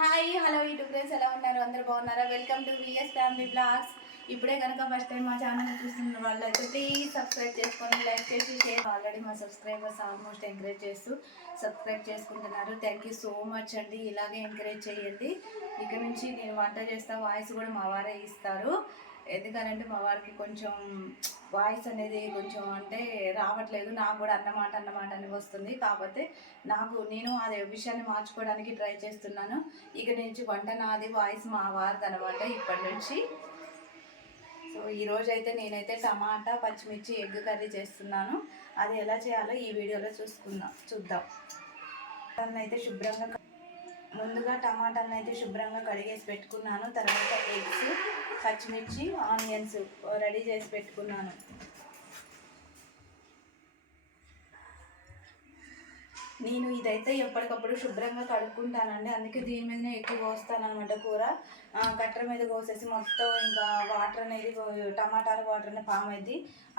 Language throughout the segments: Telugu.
హాయ్ హలో యూట్యూబ్ ఫ్రెండ్స్ ఎలా ఉన్నారు? అందరూ బాగున్నారా? Welcome to VS family blogs. ఇప్పుడే కనుక ఫస్ట్ టైం మా ఛానల్ చూస్తున్న వాళ్ళైతే ప్లీజ్ సబ్స్క్రైబ్ చేసుకొని లైక్ చేసి షేర్. ఆల్రెడీ మా సబ్స్క్రైబర్స్ ఆల్మోస్ట్ ఎంకరేజ్ చేస్తూ సబ్స్క్రైబ్ చేసుకుంటున్నారు. థ్యాంక్ యూ సో మచ్ అండి. ఇలాగే ఎంకరేజ్ చేయండి. ఇక నుంచి నేను వంట చేస్తా, వాయిస్ కూడా మా వారే ఇస్తారు. ఎందుకనంటే మా వారికి కొంచెం వాయిస్ అనేది కొంచెం అంటే రావట్లేదు. నాకు కూడా అన్నమాట అని వస్తుంది. కాకపోతే నేను అదే విషయాన్ని మార్చుకోవడానికి ట్రై చేస్తున్నాను. ఇక నుంచి వంట నాది, వాయిస్ మా వారిది అనమాట ఇప్పటి నుంచి. సో ఈరోజు అయితే నేనైతే టమాటా పచ్చిమిర్చి ఎగ్ కర్రీ చేస్తున్నాను. అది ఎలా చేయాలో ఈ వీడియోలో చూద్దాం. అయితే ముందుగా టమాటాలను అయితే శుభ్రంగా కడిగేసి పెట్టుకున్నాను. తర్వాత ఎగ్స్, పచ్చిమిర్చి, ఆనియన్స్ రెడీ చేసి పెట్టుకున్నాను. నేను ఇదైతే ఎప్పటికప్పుడు శుభ్రంగా కడుక్కుంటానండి. అందుకే దీని మీదనే ఎక్కువ కోస్తానమాట కూర. కట్టెల మీద కోసేసి మొత్తం ఇంకా వాటర్ అనేది టమాటాల వాటర్ అనేది ఫామ్ అయింది.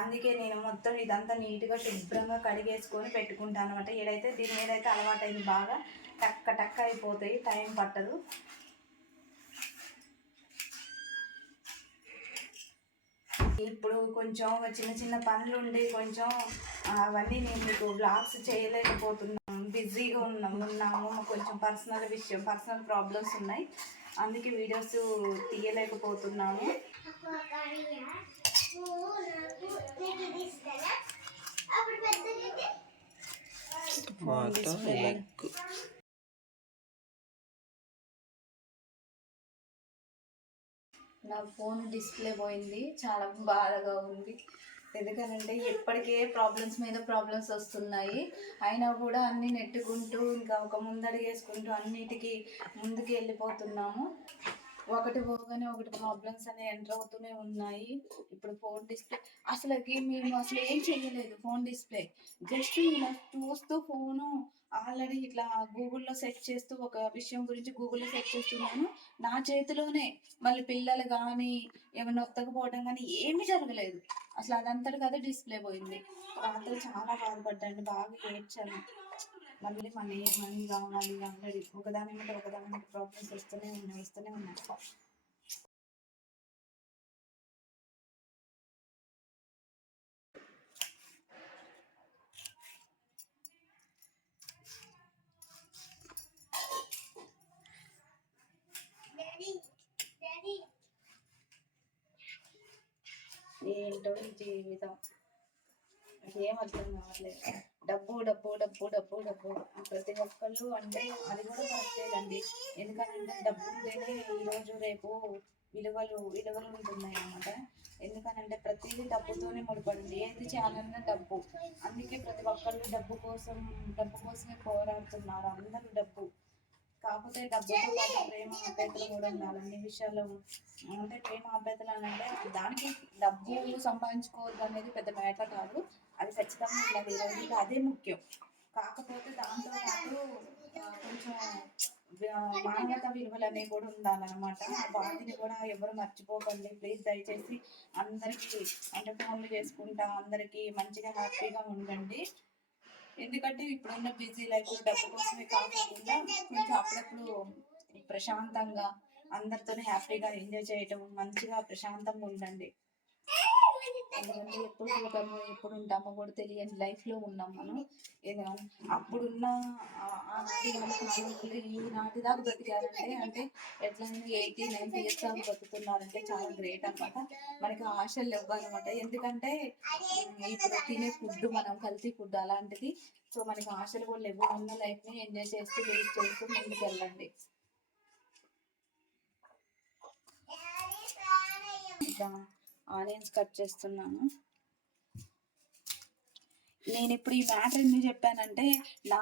అందుకే నేను మొత్తం ఇదంతా నీట్గా శుభ్రంగా కడిగేసుకొని పెట్టుకుంటాను అనమాట. ఏదైతే దీని మీద అయితే అలవాటైంది, బాగా టక్క అయిపోతాయి, టైం పట్టదు. ఇప్పుడు కొంచెం చిన్న పనులు ఉండి కొంచెం అవన్నీ నేను మీకు బ్లాగ్స్ చేయలేకపోతున్నాను. బిజీగా ఉన్నాము. కొంచెం పర్సనల్ ప్రాబ్లమ్స్ ఉన్నాయి. అందుకే వీడియోస్ తీయలేకపోతున్నాను. నా ఫోన్ డిస్ప్లే పోయింది. చాలా బాధగా ఉంది. ఎందుకనంటే ఎప్పటికే ప్రాబ్లమ్స్ వస్తున్నాయి. అయినా కూడా అన్నీ నెట్టుకుంటూ ఇంకా ఒక ముందడుగేసుకుంటూ అన్నిటికీ ముందుకు వెళ్ళిపోతున్నాము. ఒకటి పోగానే ఒకటి ప్రాబ్లమ్స్ అనేవి ఎంటర్ అవుతూనే ఉన్నాయి. ఇప్పుడు ఫోన్ డిస్ప్లే మేము అసలు ఏం చేయలేదు. ఫోన్ డిస్ప్లే జస్ట్ ఇలా చూస్తూ ఫోను ఆల్రెడీ ఇట్లా గూగుల్లో సెర్చ్ చేస్తూ ఒక విషయం గురించి గూగుల్లో సెర్చ్ చేస్తున్నాను. నా చేతిలోనే మళ్ళీ పిల్లలు కానీ ఏమైనా ఒత్తకపోవడం కానీ ఏమీ జరగలేదు. అసలు అదంతటి కదా డిస్ప్లే పోయింది. రాత్రి చాలా బాధపడ్డాను, బాగా ఏడ్చాను. మళ్ళీ మనీ కావాలి ఆల్రెడీ ఒకదాని మీద ప్రాబ్లమ్స్ వస్తూనే ఉన్నాయి. ఏంటో ఈ జీవితం, ఏం అర్థం కావట్లేదు. డబ్బు ప్రతి ఒక్కళ్ళు అంటే అది కూడా కరెక్టేనండి. ఎందుకనంటే డబ్బు ఉంటేనే ఈరోజు రేపు విలువలు ఉంటున్నాయి అన్నమాట. ఎందుకనంటే ప్రతిదీ డబ్బుతోనే ముడిపడింది. ఏది చేయాలన్నా డబ్బు. అందుకే ప్రతి ఒక్కళ్ళు డబ్బు కోసమే పోరాడుతున్నారు. అందరూ డబ్బు. కాకపోతే డబ్బుతో పాటు ప్రేమ ఆప్యాయతలు కూడా ఉండాలి అన్ని విషయాల్లో. అంటే ప్రేమ ఆప్యాయతలు అని అంటే దానికి డబ్బు సంపాదించుకోవద్దు అనేది పెద్ద మ్యాటర్ కాదు. అది ఖచ్చితంగా ఉండాలి. ఈ రోజుల్లో అదే ముఖ్యం. కాకపోతే దాంతో పాటు కొంచెం మానవత విలువలు అనేవి కూడా ఉండాలన్నమాట. వాటిని కూడా ఎవరు మర్చిపోకండి ప్లీజ్. దయచేసి అందరికీ అంటే ఫోన్లు చేసుకుంటా అందరికీ మంచిగా హ్యాపీగా ఉండండి. ఎందుకంటే ఇప్పుడున్న బిజీ లైఫ్ డబ్బు కోసమే కాకుండా కొంచెం అప్పుడప్పుడు ప్రశాంతంగా అందరితోనే హ్యాపీగా ఎంజాయ్ చేయటం, మంచిగా ప్రశాంతంగా ఉండండి. ఎందుకంటే ఎప్పుడు పోతామో ఎప్పుడు ఉంటామో కూడా తెలియని లైఫ్లో ఉన్నాం మనం. అప్పుడున్న ఆనాటి వాళ్ళకి ఈ నాటి దాకా బతికారంటే అంటే ఎట్లయినా 80-90 ఇయర్స్ దాకా బతుకుతున్నారంటే చాలా గ్రేట్ అనమాట. మనకి ఆశలు ఇవ్వనమాట. ఎందుకంటే ఇప్పుడు తినే ఫుడ్ మనం కల్తీ ఫుడ్ అలాంటిది. సో మనకి ఆశలు కూడా లేవు. ఉన్న లైఫ్ని ఎంజాయ్ చేస్తూ లీడ్ చేస్తూ ముందుకు వెళ్ళండి. ఆనియన్స్ కట్ చేస్తున్నాను. నేను ఇప్పుడు ఈ మ్యాటర్ ఎందుకు చెప్పానంటే నా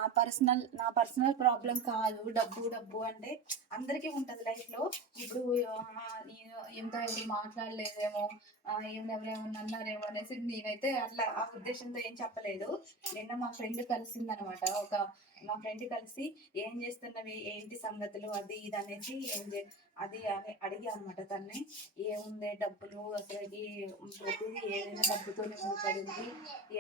పర్సనల్ ప్రాబ్లం కాదు. డబ్బు అంటే అందరికీ ఉంటుంది లైఫ్లో. ఇప్పుడు ఎంతో మాట్లాడలేదేమో, ఎవరేమన్నా అన్నారేమో అనేసి నేనైతే అట్లా ఆ ఉద్దేశంతో ఏం చెప్పలేదు. నిన్న మా ఫ్రెండ్ కలిసిందనమాట. ఒక మా ఫ్రెండ్ కలిసి ఏం చేస్తున్నవి, ఏంటి సంగతులు, అది ఇది అనేసి అది అని అడిగా అనమాట తన్ని. ఏముంది డబ్బులు అసలుకి ప్రతిదీ ఏదైనా డబ్బుతోనే ముడిపడింది,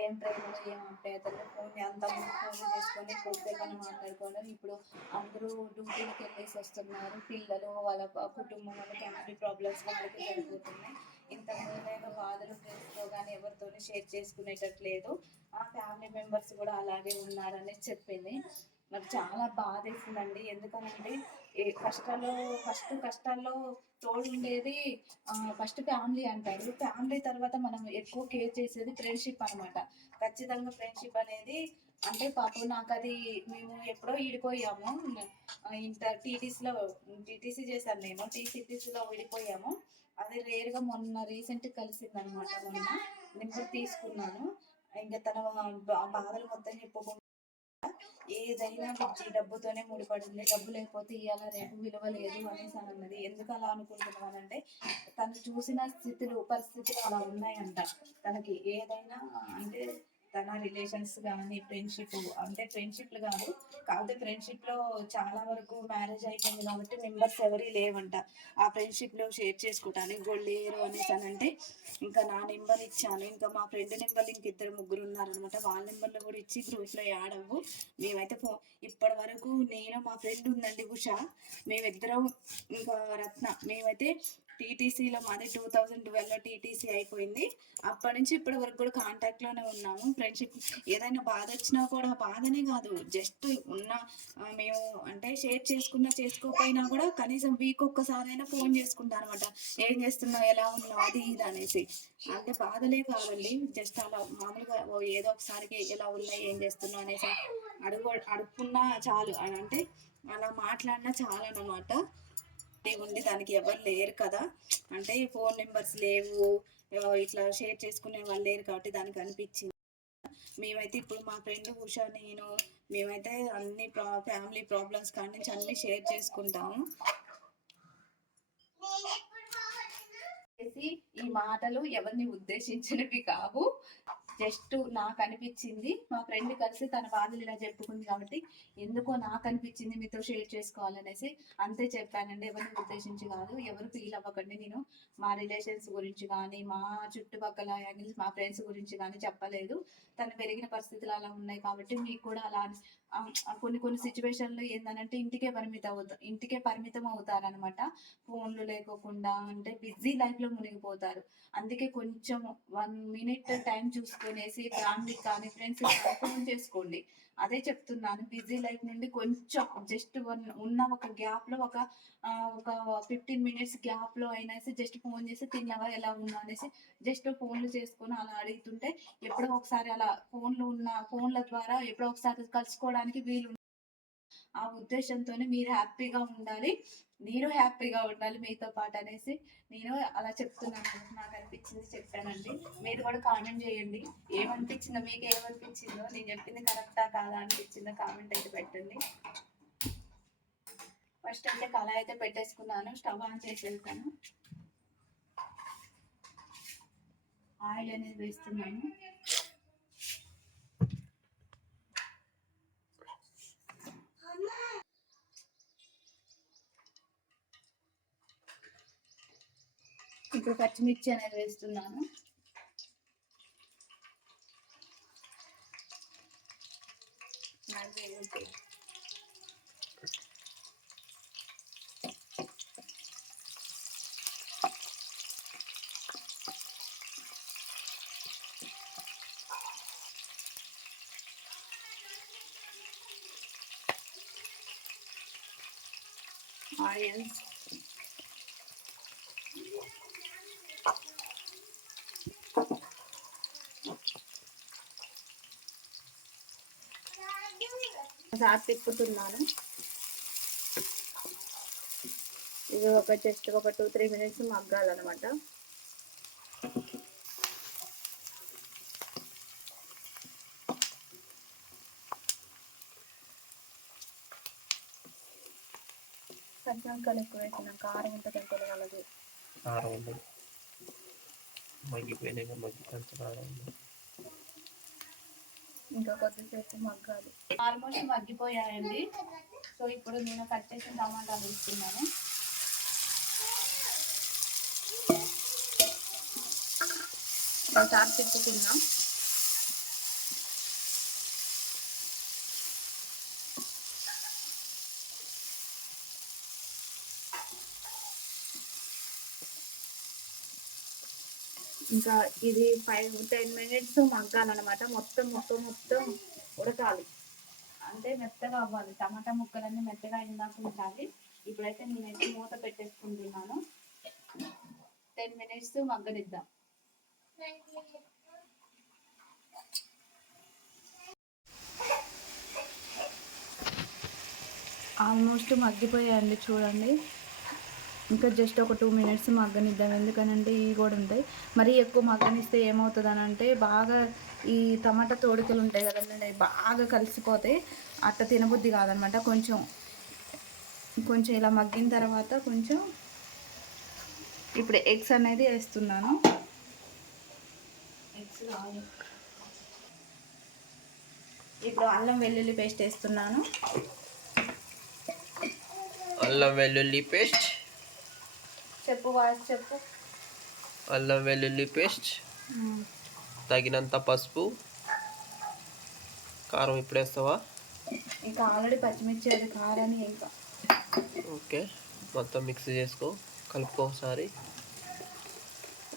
ఏం ప్రేమలు ఏం ఆప్యాయతలు, ఫోన్ అంత ముందు ఫోన్లు చేసుకొని కొద్దిసేపు మాట్లాడుకోవడం. ఇప్పుడు అందరూ డ్యూటీలకు వెళ్ళేసి వస్తున్నారు, పిల్లలు వాళ్ళ కుటుంబం వాళ్ళ ఫ్యామిలీ ప్రాబ్లమ్స్ వాళ్ళకి సరిపోతున్నాయి. ఇంత ముందుగా బాధలు ఫ్రెండ్స్తో కానీ ఎవరితోనూ షేర్ చేసుకునేటట్లేదు, ఆ ఫ్యామిలీ మెంబర్స్ కూడా అలాగే ఉన్నారని చెప్పింది. నాకు చాలా బాధ వేసిందండి. ఎందుకనంటే కష్టాల్లో తోడుండేది ఫస్ట్ ఫ్యామిలీ అంటారు. ఫ్యామిలీ తర్వాత మనం ఎక్కువ కేర్ చేసేది ఫ్రెండ్షిప్ అనమాట. ఖచ్చితంగా ఫ్రెండ్షిప్ అనేది అంటే పాపం నాకు అది మేము ఎప్పుడో విడిపోయాము. ఇంటర్ టీటీసీ చేశాను నేను, టీసీటీసీలో విడిపోయాము. అది రేర్గా మొన్న రీసెంట్ కలిసింది అనమాట. మొన్న నెంబర్ తీసుకున్నాను. ఇంకా తన బాధలు మొత్తం చెప్పుకుంటూ ఏదైనా డబ్బుతోనే ముడిపడింది, డబ్బు లేకపోతే ఇవాళ రేపు విలువ లేదు అనేసి అని అన్నది. ఎందుకు అలా అనుకుంటున్నానంటే తను చూసిన పరిస్థితులు అలా ఉన్నాయంట. తనకి ఏదైనా అంటే తన రిలేషన్స్ కానీ ఫ్రెండ్షిప్లు కాదు, కాకపోతే ఫ్రెండ్షిప్లో చాలా వరకు మ్యారేజ్ అయిపోయింది కాబట్టి మెంబర్స్ ఎవరి లేవంట ఆ ఫ్రెండ్షిప్లో షేర్ చేసుకోవటానికి. గోల్డ్ లేరు అనేసి అని అంటే ఇంకా నా నెంబర్ ఇచ్చాను. ఇంకా మా ఫ్రెండ్ నెంబర్లు ఇంకిద్దరు ముగ్గురు ఉన్నారనమాట, వాళ్ళ నెంబర్లు కూడా ఇచ్చి గ్రూప్లో యాడ్ అవ్వు. మేమైతే ఇప్పటి వరకు నేను మా ఫ్రెండ్ ఉందండి ఉషా, మేమిద్దరం ఇంకా రత్న, మేమైతే టీటీసీలో మాది 2012లో టీటీసీ అయిపోయింది. అప్పటి నుంచి ఇప్పటి వరకు కూడా కాంటాక్ట్లోనే ఉన్నాము. ఫ్రెండ్షిప్ ఏదైనా బాధ వచ్చినా కూడా బాధనే కాదు, జస్ట్ మేము అంటే షేర్ చేసుకోకపోయినా కూడా కనీసం వీక్ ఒక్కసారైనా ఫోన్ చేసుకుంటాను అనమాట. ఏం చేస్తున్నావు, ఎలా ఉన్నావు, అది ఇది అనేసి. అంటే బాధలే కాదండి, జస్ట్ అలా మామూలుగా ఏదో ఒకసారికి ఎలా ఉన్నాయి ఏం చేస్తున్నావు అనేసి అడుక్కున్నా చాలు. అంటే అలా మాట్లాడినా చాలు అన్నమాట. ఉండి దానికి ఎవరు లేరు కదా, అంటే ఫోన్ నెంబర్స్ లేవు, ఇట్లా షేర్ చేసుకునే వాళ్ళు లేరు కాబట్టి దానికి అనిపించింది. మేమైతే ఇప్పుడు మా ఫ్రెండ్ ఉషా మేమైతే అన్ని ఫ్యామిలీ ప్రాబ్లమ్స్ కాడి నుంచి అన్ని షేర్ చేసుకుంటాము. ఈ మాటలు ఎవరిని ఉద్దేశించినవి కావు, జస్ట్ నాకు అనిపించింది. మా ఫ్రెండ్ కలిసి తన బాధలు ఇలా చెప్పుకుంది కాబట్టి ఎందుకో నాకు అనిపించింది మీతో షేర్ చేసుకోవాలనేసి అంతే చెప్పానండి. ఎవరిని ఉద్దేశించి కాదు, ఎవరు ఫీల్ అవ్వకండి. నేను మా రిలేషన్స్ గురించి కానీ మా చుట్టుపక్కల మా ఫ్రెండ్స్ గురించి కానీ చెప్పలేదు. తను పెరిగిన పరిస్థితులు అలా ఉన్నాయి కాబట్టి మీకు కూడా అలా కొన్ని సిచ్యువేషన్లు ఏంటంటే ఇంటికే పరిమితం అవుతారనమాట. ఫోన్లు లేకోకుండా అంటే బిజీ లైఫ్లో మునిగిపోతారు. అందుకే కొంచెం 1 minute టైం చూసుకునేసి ఫ్యామిలీకి కానీ ఫ్రెండ్స్ ఫోన్ చేసుకోండి. అదే చెప్తున్నాను, బిజీ లైఫ్ నుండి కొంచెం జస్ట్ ఉన్న ఒక గ్యాప్లో ఒక 15 minutes గ్యాప్లో అయినా జస్ట్ ఫోన్ చేసి తిన్నావా ఎలా ఉన్నా అనేసి జస్ట్ ఫోన్లు చేసుకొని అలా అడుగుతుంటే ఎప్పుడో ఒకసారి అలా ఫోన్ల ద్వారా ఎప్పుడో ఒకసారి కలుసుకోవడానికి వీలు. ఆ ఉద్దేశంతోనే మీరు హ్యాపీగా ఉండాలి, నేను హ్యాపీగా ఉండాలి మీతో పాటు అనేసి నేను అలా చెప్తున్నాను. నాకు అనిపించింది చెప్పానండి. మీరు కూడా కామెంట్ చేయండి, ఏమనిపించిందో మీకు ఏమనిపించిందో, నేను చెప్పింది కరెక్టా కాదా అనిపించిందో కామెంట్ అయితే పెట్టండి. ఫస్ట్ అయితే కళాయి అయితే పెట్టేసుకున్నాను, స్టవ్ ఆన్ చేసి వెళ్తాను. ఆయిల్ అనేది వేస్తున్నాను. ఇప్పుడు పచ్చిమిర్చి అనేది వేస్తున్నాను. ఆనియన్స్, ఒకసారి తిప్పుతున్నాను. ఇది జస్ట్ ఒక 2-3 minutes మగ్గాలన్నమాట. పచ్చిమిరపకాయలు ఎక్కువ వేసిన కారం ఉంటుంది అంటే వాళ్ళది కారం ఉండదు, మగ్గిపోయినాక మగ్గి కొంచెం కారం ఉండదు. ఇంకా కొద్దిసేపు మగ్గాలి. ఆల్మోస్ట్ మగ్గిపోయాయండి. సో ఇప్పుడు నేను కట్ చేసిన టమాటాలు వేస్తున్నాను. ఒకసారి తిప్పుకుందాం. ఇంకా ఇది 5-10 మినిట్స్ మగ్గాలన్నమాట. మొత్తం ఉడకాలి, అంటే మెత్తగా అవ్వాలి. టమాటా ముక్కలన్నీ మెత్తగా అయినాక ఉండాలి. ఇప్పుడైతే నేనైతే మూత పెట్టేసుకుంటున్నాను. 10 మినిట్స్ మగ్గనిద్దాం. ఆల్మోస్ట్ మగ్గిపోయాయండి చూడండి. ఇంకా జస్ట్ ఒక 2 మినిట్స్ మగ్గనిద్దాం. ఎందుకనంటే ఇవి కూడా ఉంటాయి. మరీ ఎక్కువ మగ్గనిస్తే ఏమవుతుంది అని అంటే బాగా ఈ టమాటా తోడుకలు ఉంటాయి కదండి, బాగా కలిసిపోతాయి. అట్ట తినబుద్ధి కాదనమాట. కొంచెం ఇలా మగ్గిన తర్వాత కొంచెం ఇప్పుడు ఎగ్స్ అనేది వేస్తున్నాను. ఎగ్స్ కావాలి. ఇప్పుడు అల్లం వెల్లుల్లి పేస్ట్ వేస్తున్నాను. అల్లం వెల్లుల్లి పేస్ట్ చెప్పు వాయిస్ చెప్పు. అల్లం వెల్లుల్లి పేస్ట్, తగినంత పసుపు, కారం ఇప్పుడు వేస్తావా? ఇంకా ఆల్రెడీ పచ్చిమిర్చి అది కారాన్ని ఇంకా. ఓకే, మొత్తం మిక్స్ చేసుకో, కలుపుకో ఒకసారి.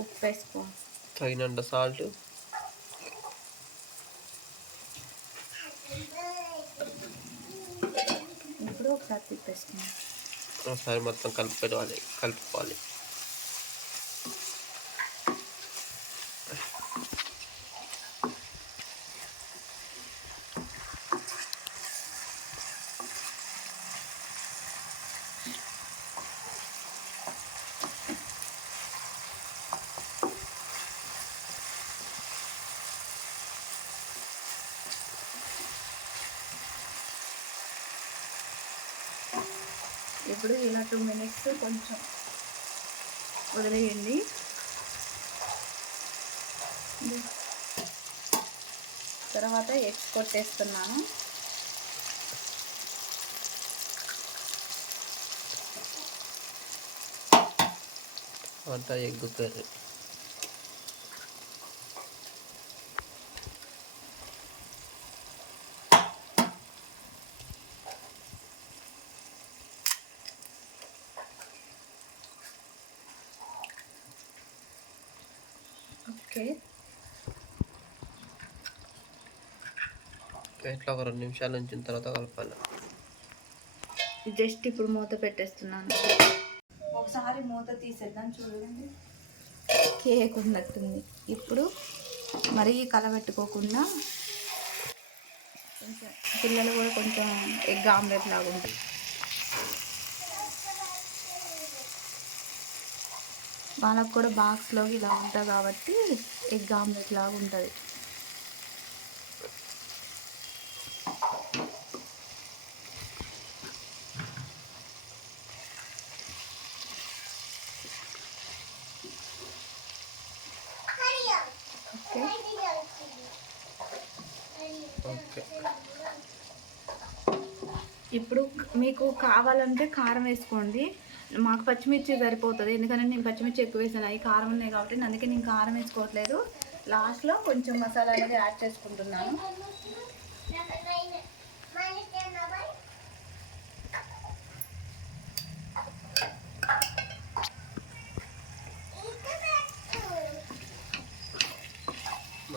ఉప్పు వేసుకో, తగినంత సాల్ట్. ఇప్పుడు ఒకసారి తిప్పేసుకున్నాం. ఒకసారి మొత్తం కలుపుకోవాలి. ఇప్పుడు ఇలా 2 మినిట్స్ కొంచెం వదిలేయండి. తర్వాత ఎగ్స్ కొట్టేస్తున్నాను. అంతా ఎగ్ కర్రీ. ఓకే, ఇట్లా ఒక 2 నిమిషాలు ఉంచిన తర్వాత కలపాలి. జస్ట్ ఇప్పుడు మూత పెట్టేస్తున్నాను. ఒకసారి మూత తీసేద్దాం. చూడండి, కేక్ ఉన్నట్టుంది. ఇప్పుడు మరీ కలబెట్టుకోకుండా కొంచెం పిల్లలు కూడా కొంచెం ఎగ్ ఆమ్లెట్ లాగా ఉంటుంది. వాళ్ళకు కూడా బాక్స్లోకి ఇలా ఉంటుంది కాబట్టి ఎగ్ ఆమ్లెట్ లాగా ఉంటుంది. ఇప్పుడు మీకు కావాలంటే కారం వేసుకోండి. మాకు పచ్చిమిర్చి సరిపోతుంది, ఎందుకంటే నేను పచ్చిమిర్చి ఎక్కువ వేసాను. అవి కారం ఉన్నాయి కాబట్టి అందుకే నేను కారం వేసుకోవట్లేదు. లాస్ట్లో కొంచెం మసాలా అనేది యాడ్ చేసుకుంటున్నాను.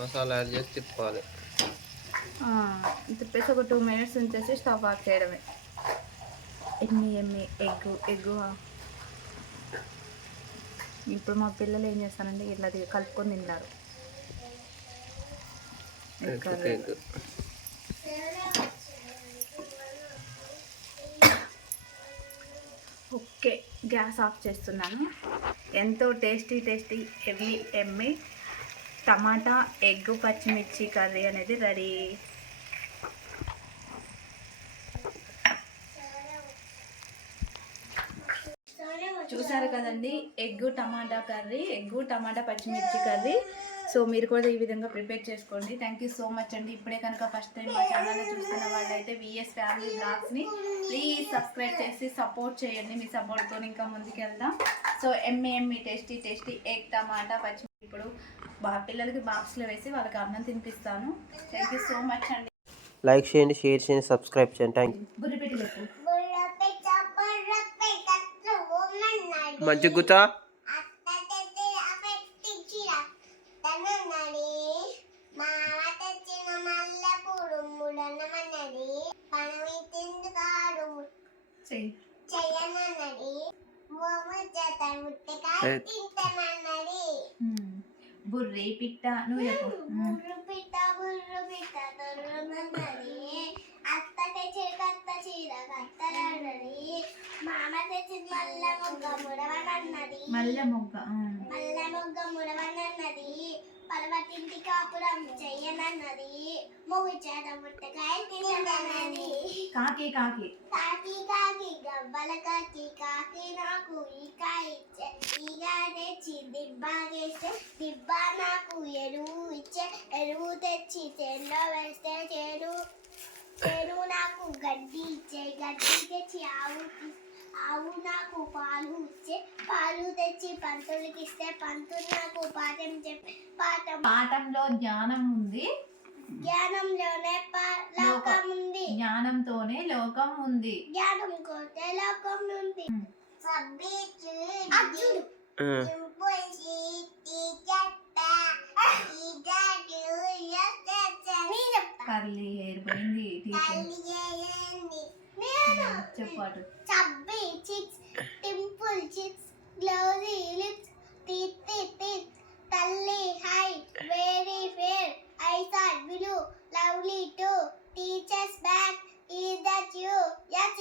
మసాలా యాడ్ చేసి తిప్పుకోవాలి. తిప్పేసి ఒక 2 మినిట్స్ ఉంచేసి స్టవ్ ఆఫ్ చేయడమే. ఎమ్మి ఎగ్. ఇప్పుడు మా పిల్లలు ఏం చేస్తారంటే ఇట్లా కలుపుకొని తింటారు. ఓకే, గ్యాస్ ఆఫ్ చేస్తున్నాను. ఎంతో టేస్టీ ఎమ్మి టమాటా ఎగ్ పచ్చిమిర్చి కర్రీ అనేది రెడీ. చూసారు కదండి, ఎగ్ టమాటా పచ్చిమిర్చి కర్రీ. సో మీరు కూడా ఈ విధంగా ప్రిపేర్ చేసుకోండి. థ్యాంక్ యూ సో మచ్ అండి. ఇప్పుడే కనుక ఫస్ట్ టైం మా ఛానల్లో చూస్తున్న వాళ్ళైతే విఎస్ ఫ్యామిలీ బ్లాగ్స్ని ప్లీజ్ సబ్స్క్రైబ్ చేసి సపోర్ట్ చేయండి. మీ సపోర్ట్తో ఇంకా ముందుకెళ్దాం. So yummy tasty egg tomato పచ్చి ఇప్పుడు పిల్లలకి బాక్స్లో వేసి వాళ్ళకి అన్నం తినిపిస్తాను. థ్యాంక్ యూ సో మచ్ అండి. లైక్ చేయండి, షేర్ చేయండి, సబ్స్క్రైబ్ చేయండి. Thank you. బుర్రి పెట్టి చెప్పు. మంచిగా కూర్చో. బుర్రి పిట్ట నువ్వు చెప్పు. అత్త తెచ్చి కత్త చీర కత్తలన్నది, మామ తెచ్చి మల్ల మొగ్గ ముడవనన్నది, మల్లె మొగ్గ ముడవనన్నది, పర్వతింటి కాపురం చెయ్యనన్నది, మొగ్గు చేత ముట్టకాయ తిననన్నది. కాకి కాకి కాకి కాకి గవ్వల కాకి కాకి నాకు ఈ కాయ ఇచ్చే, ఈగా తెచ్చి దిబ్బాగేస్తే దిబ్బా నాకు ఎరువు ఇచ్చే, ఎరువు తెచ్చి చేనులో వేస్తే చేను నాకు గడ్డి ఇచ్చే, గడ్డి తెచ్చి ఆవు నాకు పాలు ఇచ్చే, పాలు తెచ్చి పంతులకి ఇస్తే పంతులు నాకు పాఠం చెప్పి పాఠంలో జ్ఞానం ఉంది, జ్ఞానంలోనే లోకం ఉంది, జ్ఞానంతోనే లోకం ఉంది. జ్ఞానం కోతే లోకం ఉంది. సబ్బీచు అర్జును కర్లీ హెయిర్ పోయింది చెప్పు అటు. Chubby cheeks, dimple cheeks, glossy lips, teeth, తల్లి height, very fair, eyes are blue, lovely too, teachers back, is that you? Yes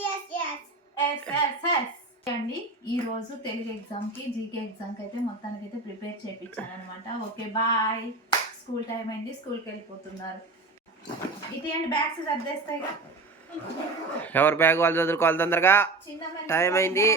అండి. ఈ రోజు తెలుగు ఎగ్జామ్కి జీకే ఎగ్జామ్కి అయితే మొత్తానికైతే ప్రిపేర్ చేయించాను అనమాట. Okay bye. స్కూల్ టైం అయింది, స్కూల్కి వెళ్ళిపోతున్నారు. ఇది అండి బ్యాగ్స్ సర్దేస్తాయిగా. ఎవరి బ్యాగ్ వాళ్ళు చదువుకోవాలి తొందరగా. చిన్న టైం అయింది.